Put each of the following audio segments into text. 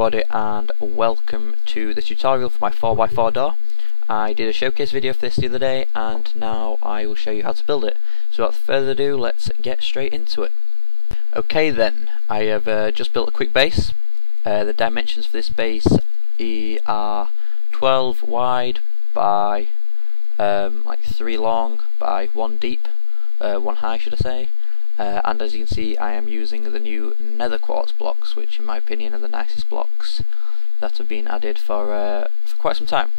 everybody and welcome to the tutorial for my 4x4 door. I did a showcase video for this the other day and now I will show you how to build it. So without further ado, let's get straight into it. Okay then, I have just built a quick base. The dimensions for this base are 12 wide by like 3 long by 1 deep, 1 high should I say. And as you can see, I am using the new nether quartz blocks, which in my opinion are the nicest blocks that have been added for quite some time.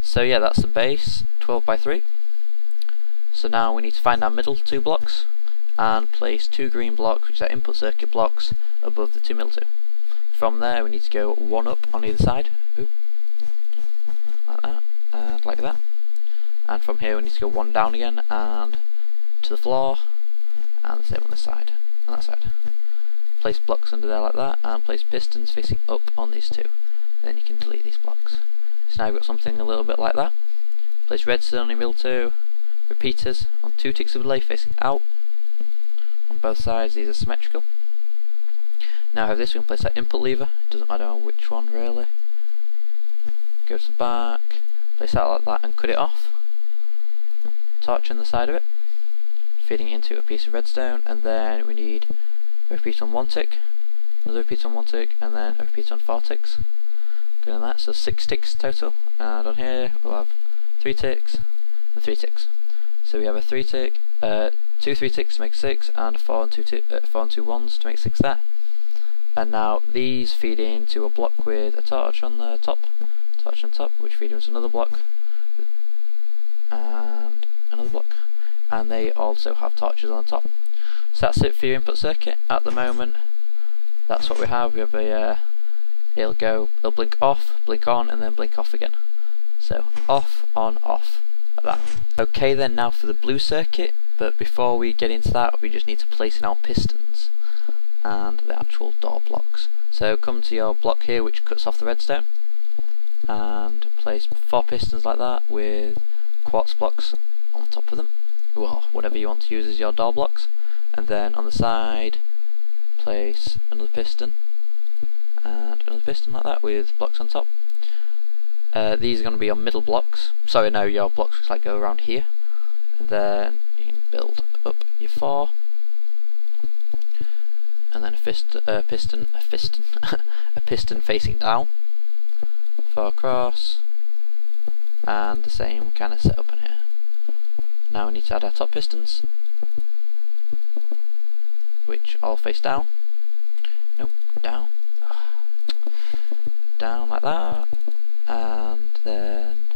So yeah, that's the base, 12 by 3. So now we need to find our middle 2 blocks and place 2 green blocks, which are input circuit blocks, above the 2 middle 2. From there we need to go 1 up on either side, like that, and like that. And from here we need to go 1 down again and to the floor. And the same on this side, and that side. Place blocks under there like that, and place pistons facing up on these 2. Then you can delete these blocks. So now we've got something a little bit like that. Place redstone in the middle 2, repeaters on 2 ticks of delay facing out. On both sides, these are symmetrical. Now I have this, we can place that input lever, it doesn't matter which one really. Go to the back, place that like that and cut it off. Torch on the side of it, feeding into a piece of redstone, and then we need a repeat on 1 tick, another repeat on 1 tick, and then a repeat on 4 ticks. Good on that, so 6 ticks total, and on here we'll have 3 ticks and 3 ticks. So we have a 3 tick, 2 3 ticks to make 6, and a 4 and 2 ones to make 6 there. And now these feed into a block with a torch on the top, which feed into another block, and another block. And they also have torches on the top. So that's it for your input circuit. At the moment, that's what we have. We have a it'll blink off, blink on, and then blink off again. So off, on, off, like that. Okay then, now for the blue circuit. But before we get into that, we just need to place in our pistons and the actual door blocks. So come to your block here, which cuts off the redstone, and place 4 pistons like that with quartz blocks on top of them. Well, whatever you want to use as your door blocks, and then on the side place another piston and another piston like that with blocks on top. These are going to be your middle blocks. Sorry, no, your blocks like go around here, and then you can build up your 4, and then a piston facing down, 4 across, and the same kind of setup in here. Now we need to add our top pistons, which all face down. Nope, down. Down like that. And then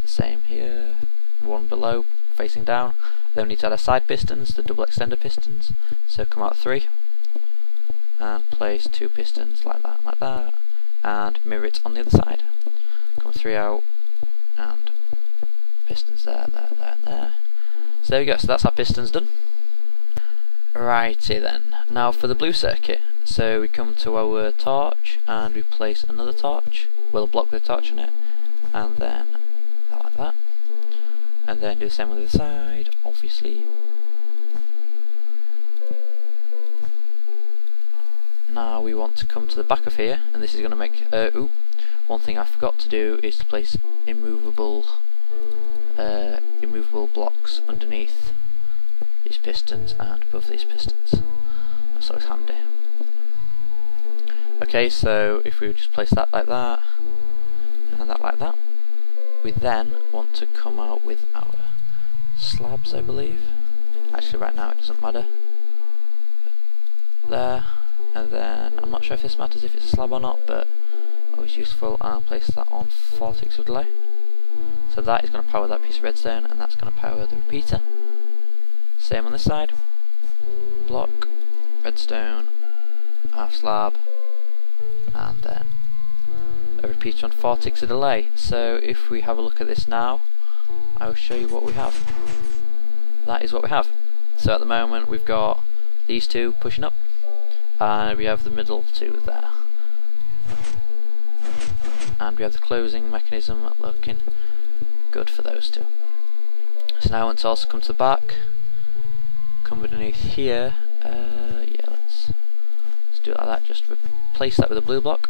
the same here. 1 below, facing down. Then we need to add our side pistons, the double extender pistons. So come out 3. And place 2 pistons like that. And mirror it on the other side. Come 3 out, and pistons there, and there. So there we go, so that's our pistons done. Righty then, now for the blue circuit. So we come to our torch and we place another torch, we'll block the torch on it, and then like that. And then do the same on the other side, obviously. Now we want to come to the back of here, and this is going to make, one thing I forgot to do is to place immovable blocks underneath these pistons and above these pistons. That's always handy. Okay, so if we just place that like that and that like that, we then want to come out with our slabs, I believe. Actually right now it doesn't matter. But there, and then I'm not sure if this matters if it's a slab or not, but always useful, and place that on 4 ticks of delay. So that is going to power that piece of redstone, and that's going to power the repeater. Same on this side. Block, redstone, half slab, and then a repeater on 4 ticks of delay. So if we have a look at this now, I will show you what we have. That is what we have. So at the moment we've got these 2 pushing up, and we have the middle 2 there. And we have the closing mechanism looking good for those 2. So now I want to also come to the back, come underneath here, yeah, let's do it like that, just replace that with a blue block,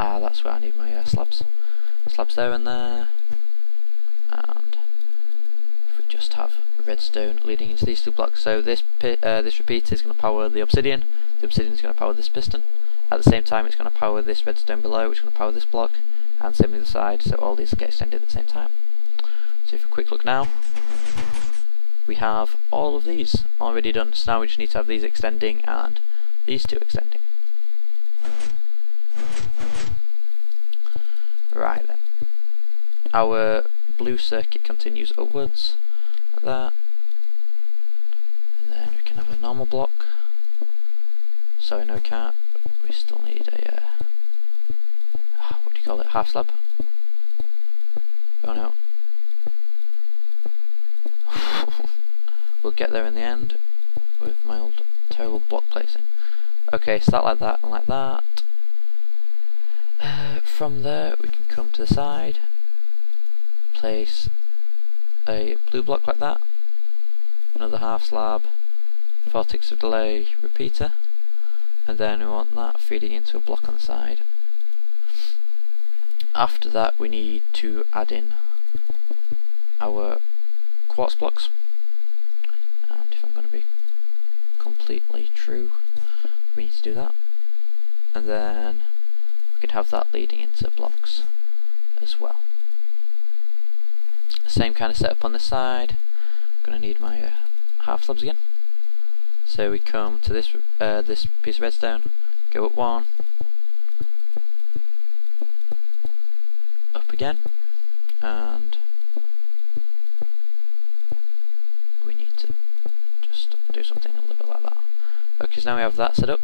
that's where I need my slabs. Slabs there and there, and if we just have redstone leading into these two blocks. So this repeater is going to power the obsidian is going to power this piston. At the same time it's going to power this redstone below, which is going to power this block, and same on the other side, so all these get extended at the same time. So if a quick look now, we have all of these already done, so now we just need to have these extending and these two extending. Right then, our blue circuit continues upwards like that, and then we can have a normal block. Sorry, no, we can't. We still need a what do you call it? Half slab. Oh no. We'll get there in the end with my old terrible block placing. Okay, start like that and like that. From there we can come to the side, place a blue block like that, another half slab, 4 ticks of delay repeater, and then we want that feeding into a block on the side. After that we need to add in our quartz blocks, and if I'm going to be completely true, we need to do that, and then we can have that leading into blocks as well. Same kind of setup on this side. I'm going to need my half slabs again. So we come to this this piece of redstone, go up one, up again, and we need to just do something a little bit like that. Okay, so now we have that set up,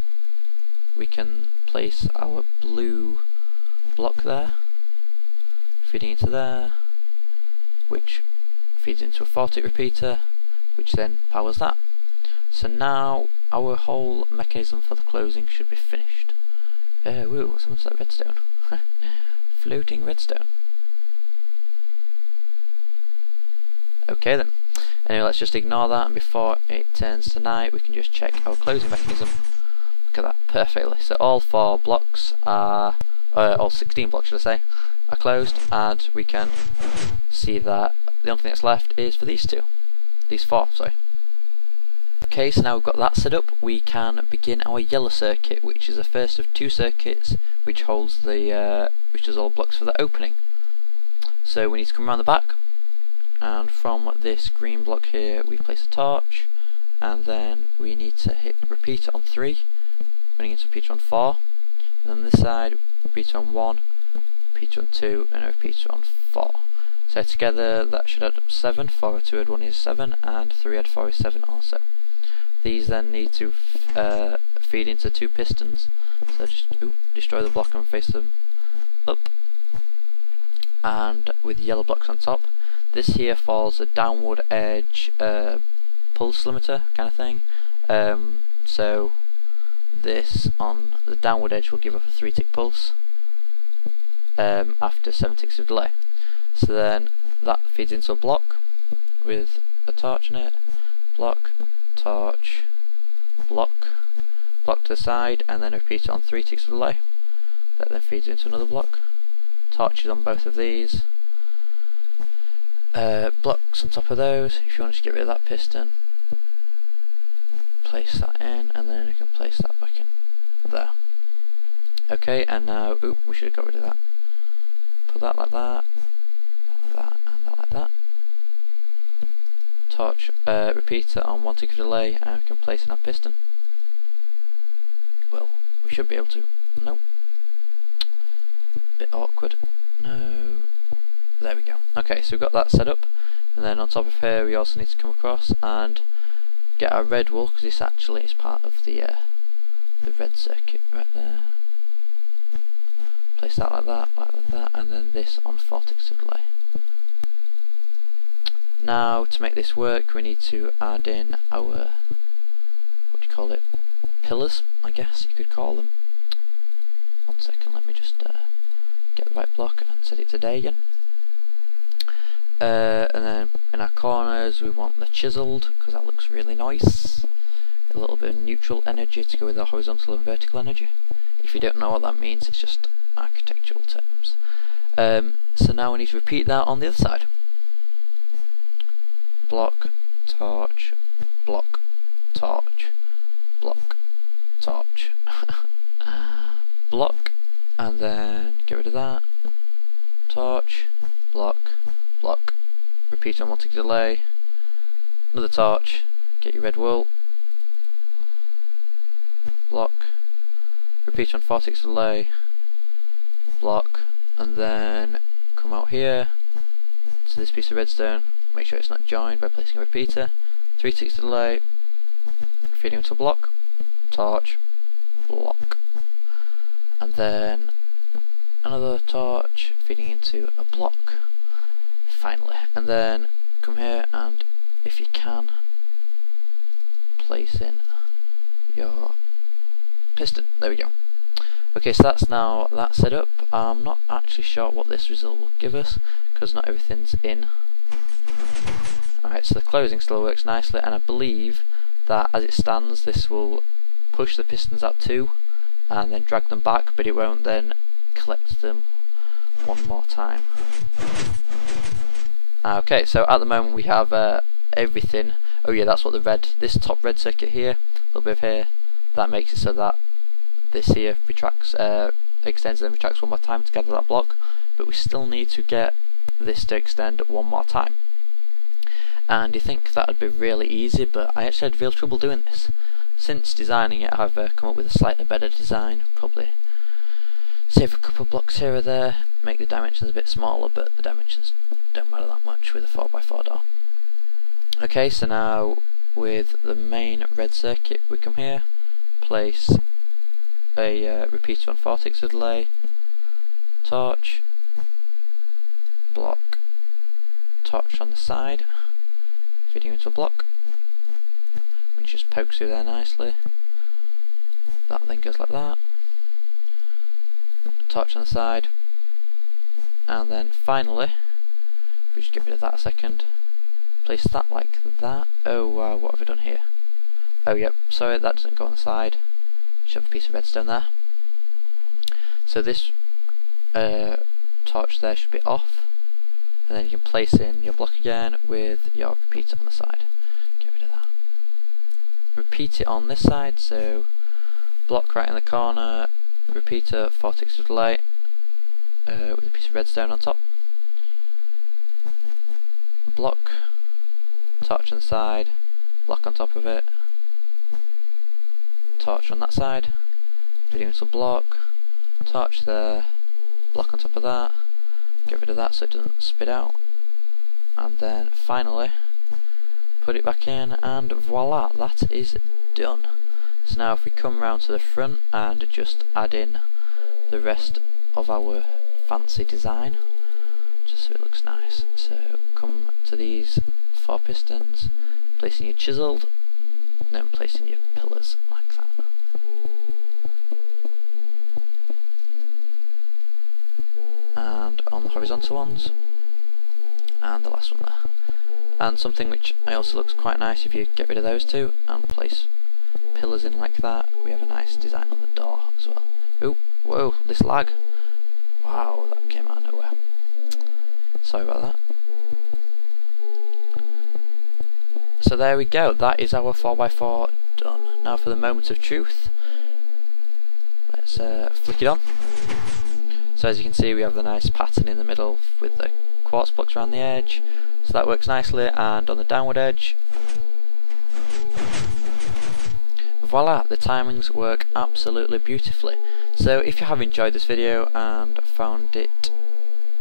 we can place our blue block there, feeding into there, which feeds into a 4-tick repeater, which then powers that. So now our whole mechanism for the closing should be finished. Woo, what's happened to that redstone? Floating redstone. Okay then. Anyway, let's just ignore that, and before it turns to night we can just check our closing mechanism. Look at that, perfectly. So all 4 blocks are, all 16 blocks should I say, are closed, and we can see that the only thing that's left is for these 4, sorry. Okay, so now we've got that set up, we can begin our yellow circuit, which is the first of 2 circuits, which holds the which does all blocks for the opening. So we need to come around the back, and from this green block here we place a torch, and then we need to hit repeater on 3, running into repeater on 4, and then this side repeater on 1, repeater on 2, and a repeater on 4. So together that should add up 7. 4 2 add 1 is 7, and 3 add 4 is 7 also. These then need to feed into 2 pistons, so just destroy the block and face them up, and with yellow blocks on top. This here follows a downward edge pulse limiter kind of thing, so this on the downward edge will give up a 3-tick pulse after 7 ticks of delay. So then that feeds into a block with a torch in it, block, torch, block, block to the side, and then repeat it on 3 ticks of delay. That then feeds into another block, torches on both of these, blocks on top of those. If you want to get rid of that piston, place that in, and then you can place that back in there. Okay, and now, we should have got rid of that. Put that like that, and that like that. Torch repeater on 1 tick of delay, and we can place in our piston. Well, we should be able to. Nope. Bit awkward. No. There we go. Okay, so we've got that set up, and then on top of here we also need to come across and get our red wool, because this actually is part of the red circuit right there. Place that like that, and then this on 4 ticks of delay. Now to make this work we need to add in our, what do you call it, pillars, I guess you could call them. 1 second, let me just get the right block and set it to day again. And then in our corners we want the chiseled, because that looks really nice. A little bit of neutral energy to go with the horizontal and vertical energy. If you don't know what that means, it's just architectural terms. So now we need to repeat that on the other side. Block, torch, block, torch, block, torch. Block, and then get rid of that. Torch, block, block. Repeat on 1 tick delay. Another torch. Get your red wool. Block. Repeat on 4 ticks delay. Block, and then come out here to this piece of redstone. Make sure it's not joined by placing a repeater. 3 ticks delay. Feeding into a block. Torch. Block. And then another torch feeding into a block. Finally. And then come here and, if you can, place in your piston. There we go. Okay, so that's now that set up. I'm not actually sure what this result will give us because not everything's in. Alright, so the closing still works nicely, and I believe that as it stands this will push the pistons out too and then drag them back, but it won't then collect them one more time. Okay, so at the moment we have everything. Oh yeah, that's what this top red circuit here, a little bit of here, that makes it so that this here retracts, extends and then retracts one more time to gather that block, but we still need to get this to extend one more time. And you think that would be really easy, but I actually had real trouble doing this. Since designing it, I've come up with a slightly better design, probably save a couple of blocks here or there, make the dimensions a bit smaller, but the dimensions don't matter that much with a 4x4 door. Okay, so now with the main red circuit, we come here, place a repeater on 4 ticks of delay, torch, block, torch on the side, feeding into a block, which just pokes through there nicely. That then goes like that, torch on the side, and then finally, if we just get rid of that a second, place that like that. Oh wow, what have I done here? Oh yep, sorry, that doesn't go on the side. Should have a piece of redstone there. So this torch there should be off, and then you can place in your block again with your repeater on the side. Get rid of that. Repeat it on this side, so block right in the corner, repeater 4 ticks of delay with a piece of redstone on top. Block, torch on the side, block on top of it, torch on that side, feeding into a block, torch there, block on top of that, get rid of that so it doesn't spit out, and then finally put it back in, and voila, that is done. So now if we come round to the front and just add in the rest of our fancy design, just so it looks nice. So come to these 4 pistons, placing your chiseled, and then placing your pillars like that. And on the horizontal ones, and the last one there. And something which also looks quite nice, if you get rid of those two and place pillars in like that, we have a nice design on the door as well. Oh, whoa, this lag. Wow, that came out of nowhere. Sorry about that. So there we go, that is our 4x4 done. Now for the moment of truth. Let's flick it on. So as you can see, we have the nice pattern in the middle with the quartz blocks around the edge. So that works nicely, and on the downward edge, voila, the timings work absolutely beautifully. So if you have enjoyed this video and found it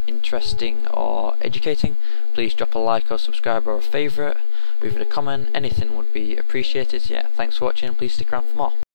interesting or educating, please drop a like or subscribe or a favourite, leave it a comment, anything would be appreciated. Yeah, thanks for watching, please stick around for more.